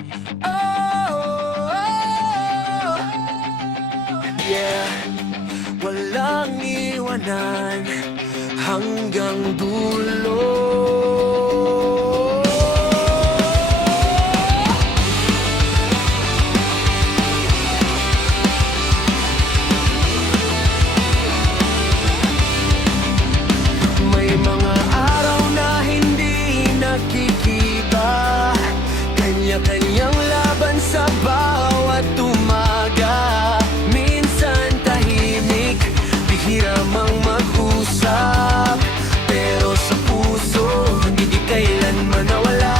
Oh, yeah, walang iwanan hanggang dulo. May mga araw na hindi nakikita, kanya-kanyang laban sa bawat umaga. Minsan tahimik, bihira mang mag-usap, pero sa puso hindi di kailanman nawala.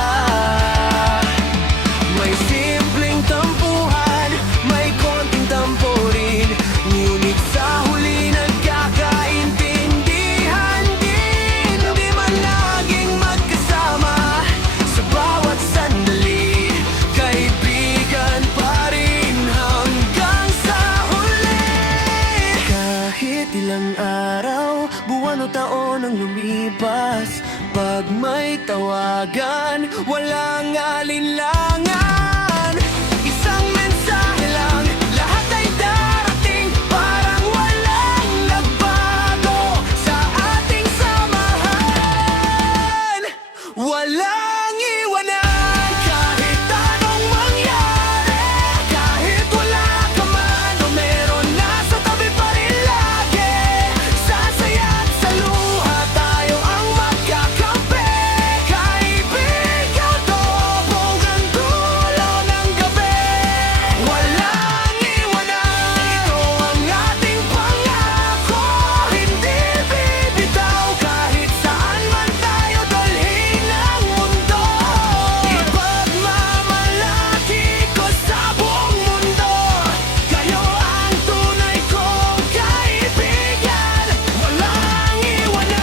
May simpleng tampuhan, may konting tampo rin, ngunit sa huli nagkakaintindihan din. Di man laging magkasama sa bawat sandali, kaibigan pa rin hanggang sa huli. Kahit ilang araw, buwan o taon ang lumipas, pag may tawagan, walang alinlangan. Isang mensahe lang, lahat ay darating, parang walang nagbago sa ating samahan. Walang iwanan kahit anong mangyari, kahit wala ka man o meron, nasa tabi pa rin lagi. Sa saya't sa luha tayo ang magkakampi, kaibigan to hanggang dulo ng gabi. Walang iwanan, ito ang ating pangako, hindi bibitaw kahit saan man tayo dalhin ng mundo. Ipagmamalaki ko sa buong mundo, kayo ang tunay kong kaibigan. Walang iwanan.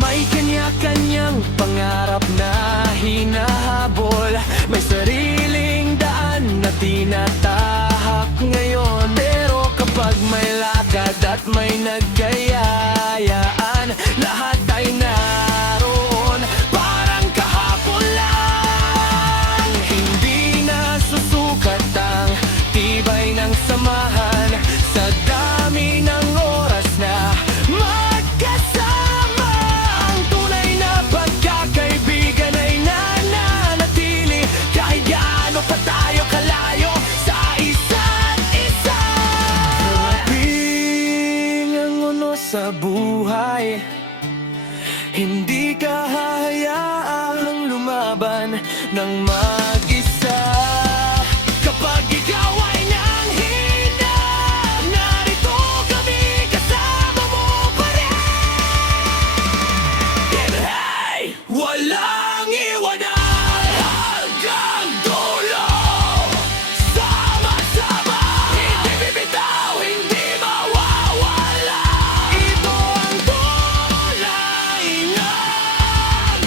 May kanya-kanyang pangarap na hinahabol, may sariling daan na tinatahak ngayon. Pero kapag may lakad at may nagkayayaan, lahat ay naroon parang kahapon lang. Hindi na susukat ang tibay ng samahan sa dami ng oras na magkasama. Ang tunay na pagkakaibigan ay nananatili kahit gaano pa tayo kalayo sa isa't isa. Harapin ang uno sa buhay, hindi ka hahayaang lumaban ng mag-isa. Kapag ikaw ay nanghina, narito kami, kasama mo pa rin. Hey! Walang iwanan hanggang dulo, sama-sama, hindi bibitaw, hindi mawawala. Ito ang tunay ng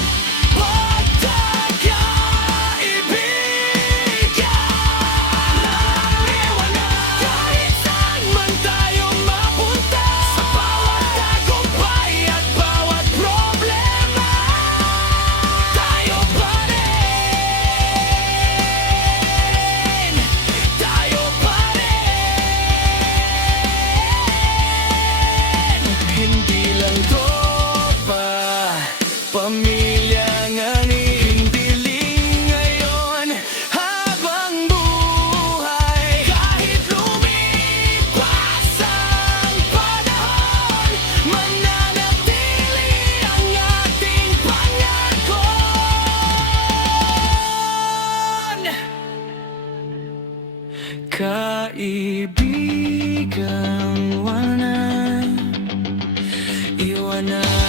pagkakaibigan. Walang iwanan kahit saan man tayo mapunta, sa bawat tagumpay at bawat problema, tayo pa rin, tayo pa rin. Hindi lang tropa, pamilya nga ni, hindi ling ngayon habang buhay. Kahit lumipas ang panahon, mananatili ang ating pangako. Kaibigang walang iwanan.